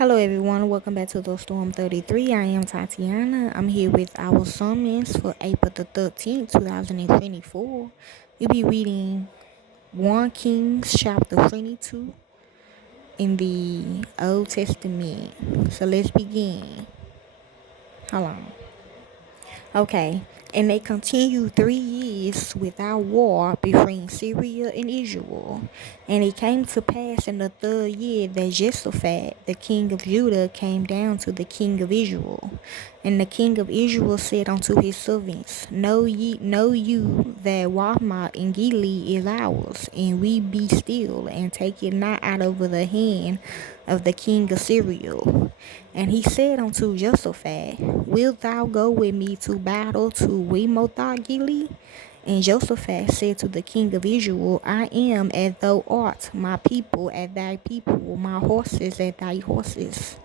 Hello everyone, welcome back to the Storm 33. I am Tatiana. I'm here with our sermons for April the 13th, 2024. We'll be reading 1 Kings chapter 22 in the Old Testament. So let's begin. Hold on. Okay, and they continued 3 years without war between Syria and Israel. And it came to pass in the 3rd year that Jehoshaphat, the king of Judah, came down to the king of Israel. And the king of Israel said unto his servants, know you that Ramoth and Gilead is ours, and we be still, and take it not out of the hand of the king of Syria. And he said unto Jehoshaphat, wilt thou go with me to battle to Ramoth Gilead? And Jehoshaphat said to the king of Israel, I am as thou art, my people as thy people, my horses as thy horses.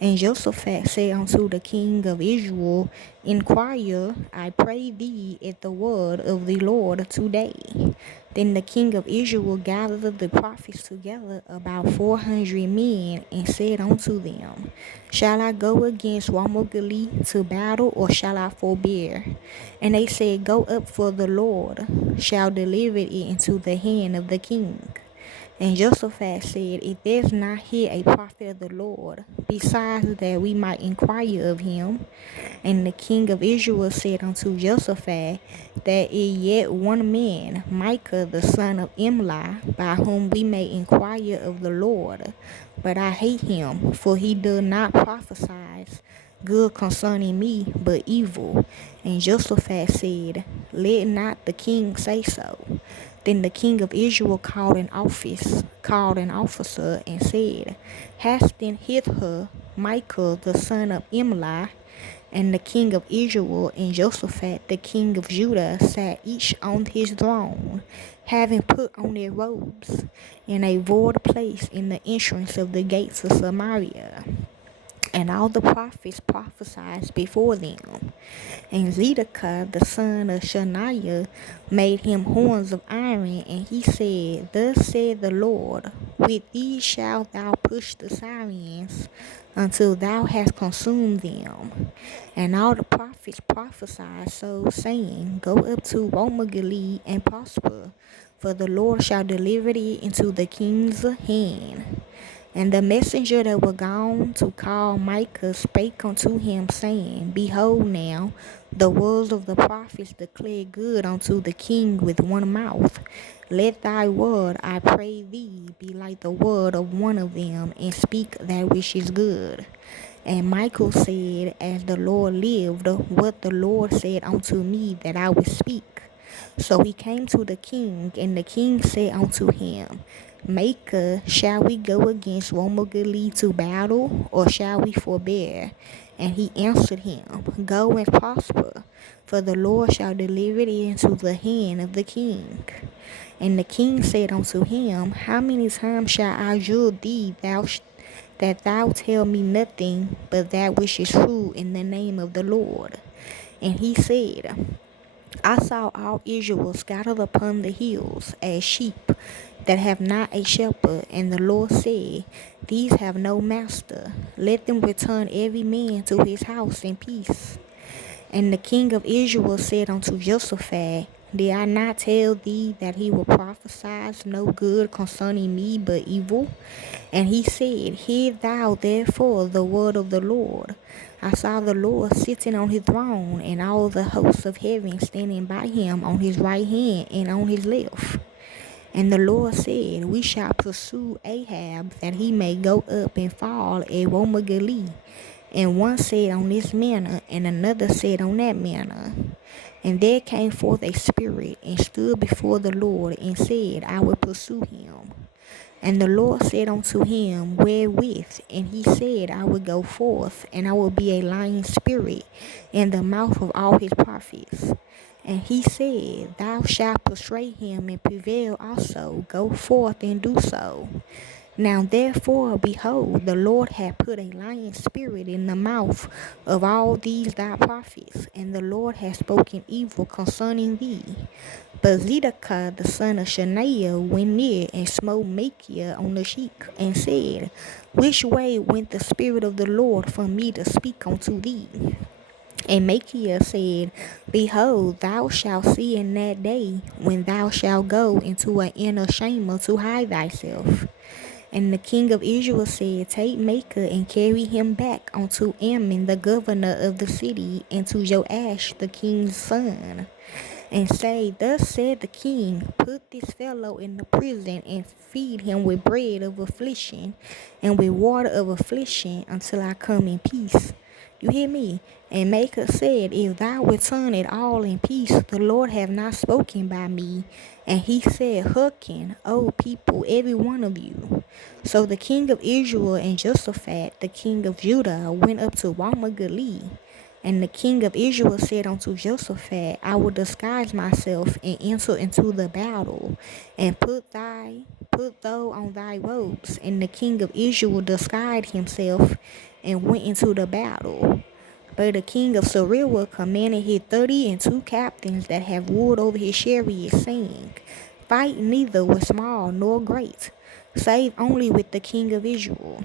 And Jehoshaphat said unto the king of Israel, inquire, I pray thee, at the word of the Lord today. Then the king of Israel gathered the prophets together, about 400 men, and said unto them, shall I go against Ramoth Gilead to battle, or shall I forbear? And they said, go up, for the Lord shall deliver it into the hand of the king. And Jehoshaphat said, if there's not here a prophet of the Lord, besides that we might inquire of him. And the king of Israel said unto Jehoshaphat, there is yet one man, Micaiah the son of Imlah, by whom we may inquire of the Lord. But I hate him, for he does not prophesy good concerning me, but evil. And Jehoshaphat said, let not the king say so. Then the king of Israel called an officer, and said, hast then hit her, Micaiah the son of Imlah? And the king of Israel and Jehoshaphat the king of Judah sat each on his throne, having put on their robes, in a void place in the entrance of the gates of Samaria. And all the prophets prophesied before them. And Zedekiah the son of Shaniah made him horns of iron, and he said, thus said the Lord, with these shalt thou push the Syrians until thou hast consumed them. And all the prophets prophesied so, saying, go up to Ramoth Gilead and prosper, for the Lord shall deliver it into the king's hand. And the messenger that was gone to call Micaiah spake unto him, saying, behold now, the words of the prophets declare good unto the king with one mouth. Let thy word, I pray thee, be like the word of one of them, and speak that which is good. And Micaiah said, as the Lord lived, what the Lord said unto me, that I would speak. So he came to the king, and the king said unto him, Micaiah, shall we go against Ramoth Gilead to battle, or shall we forbear? And he answered him, go and prosper, for the Lord shall deliver it into the hand of the king. And the king said unto him, how many times shall I adjure thee, that thou tell me nothing but that which is true in the name of the Lord? And he said, I saw all Israel scattered upon the hills as sheep that have not a shepherd. And the Lord said, these have no master. Let them return every man to his house in peace. And the king of Israel said unto Jehoshaphat, did I not tell thee that he will prophesy no good concerning me, but evil? And he said, hear thou therefore the word of the Lord. I saw the Lord sitting on his throne, and all the hosts of heaven standing by him on his right hand and on his left. And the Lord said, we shall pursue Ahab, that he may go up and fall at Ramoth Gilead. And one said on this manner, and another said on that manner. And there came forth a spirit, and stood before the Lord, and said, I will pursue him. And the Lord said unto him, wherewith? And he said, I will go forth, and I will be a lying spirit in the mouth of all his prophets. And he said, thou shalt persuade him, and prevail also. Go forth and do so. Now therefore, behold, the Lord hath put a lying spirit in the mouth of all these thy prophets, and the Lord hath spoken evil concerning thee. But Zedekiah the son of Shaniah went near and smote Micaiah on the cheek, and said, Which way went the Spirit of the Lord for me to speak unto thee? And Micaiah said, Behold, thou shalt see in that day, when thou shalt go into an inner chamber to hide thyself. And the king of Israel said, Take Micaiah and carry him back unto Ammon the governor of the city, and to Joash the king's son, and say, Thus said the king, Put this fellow in the prison, and feed him with bread of affliction, and with water of affliction, until I come in peace. You hear me? And Micaiah said, If thou return at all in peace, the Lord have not spoken by me. And he said, Hearken, O people, every one of you. So the king of Israel and Jehoshaphat, the king of Judah, went up to Ramoth Gilead. And the king of Israel said unto Jehoshaphat, I will disguise myself and enter into the battle, and put thou on thy robes. And the king of Israel disguised himself and went into the battle. But the king of Syria commanded his 32 captains that have ruled over his chariots, saying, Fight neither with small nor great, save only with the king of Israel.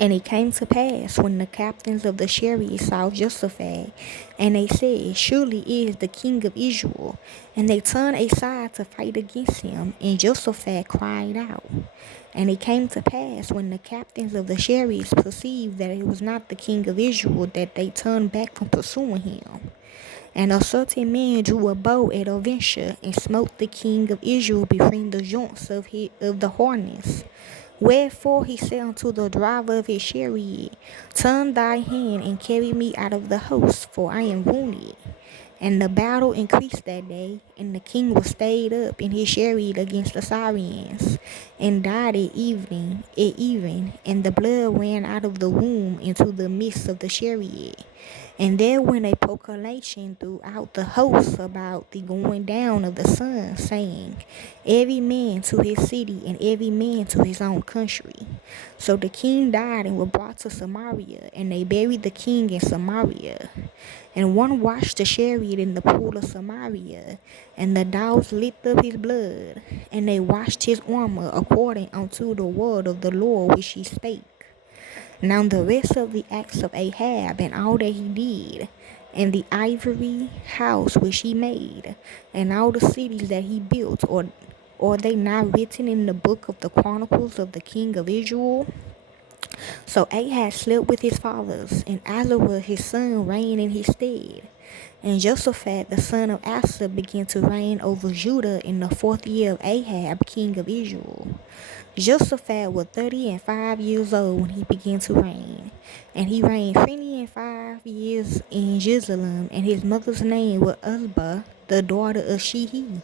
And it came to pass, when the captains of the chariots saw Jehoshaphat, and they said, Surely is the king of Israel. And they turned aside to fight against him, and Jehoshaphat cried out. And it came to pass, when the captains of the chariots perceived that it was not the king of Israel, that they turned back from pursuing him. And a certain man drew a bow at a venture, and smote the king of Israel between the joints of the harness. Wherefore he said unto the driver of his chariot, Turn thy hand and carry me out of the host, for I am wounded. And the battle increased that day, and the king was stayed up in his chariot against the Syrians, and died at even, and the blood ran out of the wound into the midst of the chariot. And there went a proclamation throughout the host about the going down of the sun, saying, Every man to his city, and every man to his own country. So the king died and was brought to Samaria, and they buried the king in Samaria. And one washed the chariot in the pool of Samaria, and the dogs licked up his blood, and they washed his armor according unto the word of the Lord which he spake. Now the rest of the acts of Ahab, and all that he did, and the ivory house which he made, and all the cities that he built, are they not written in the book of the Chronicles of the king of Israel? So Ahab slept with his fathers, and Azariah his son reigned in his stead. And Jehoshaphat the son of Asa began to reign over Judah in the 4th year of Ahab king of Israel. Jehoshaphat was 35 years old when he began to reign, and he reigned 25 years in Jerusalem, and his mother's name was Uzbah, the daughter of Shehi.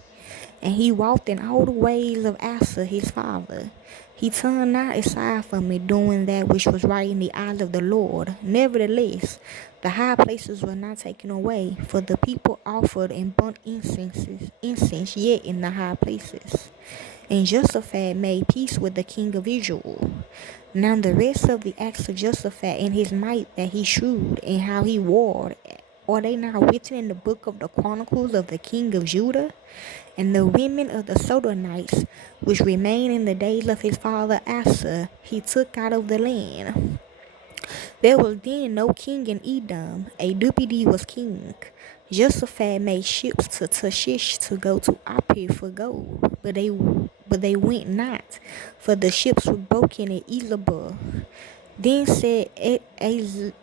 And he walked in all the ways of Asa his father. He turned not aside from it, doing that which was right in the eyes of the Lord. Nevertheless, the high places were not taken away, for the people offered and burnt incense yet in the high places. And Jehoshaphat made peace with the king of Israel. Now the rest of the acts of Jehoshaphat and his might that he shewed, and how he warred, are they not written in the book of the Chronicles of the king of Judah? And the women of the Sodomite, which remained in the days of his father Asa, he took out of the land. There was then no king in Edom, a deputy was king. Jehoshaphat made ships to Tarshish to go to Ophir for gold, but they went not, for the ships were broken at Elizabeth. Then said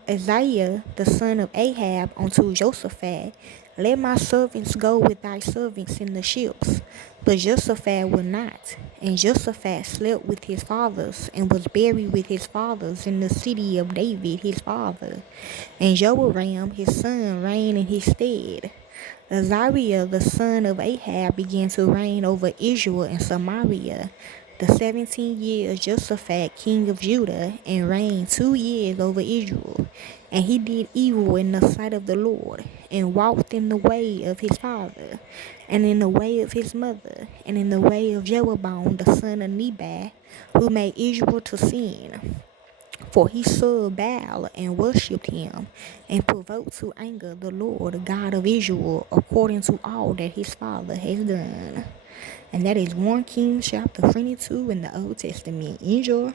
Isaiah the son of Ahab unto Jehoshaphat, Let my servants go with thy servants in the ships. But Jehoshaphat would not. And Jehoshaphat slept with his fathers, and was buried with his fathers in the city of David his father. And Jehoram his son reigned in his stead. Azariah the son of Ahab began to reign over Israel and Samaria the 17 years Jehoshaphat king of Judah, and reigned 2 years over Israel. And he did evil in the sight of the Lord, and walked in the way of his father, and in the way of his mother, and in the way of Jeroboam the son of Nebat, who made Israel to sin. For he served Baal and worshipped him, and provoked to anger the Lord God of Israel, according to all that his father has done. And that is 1 Kings chapter 22 in the Old Testament. Enjoy.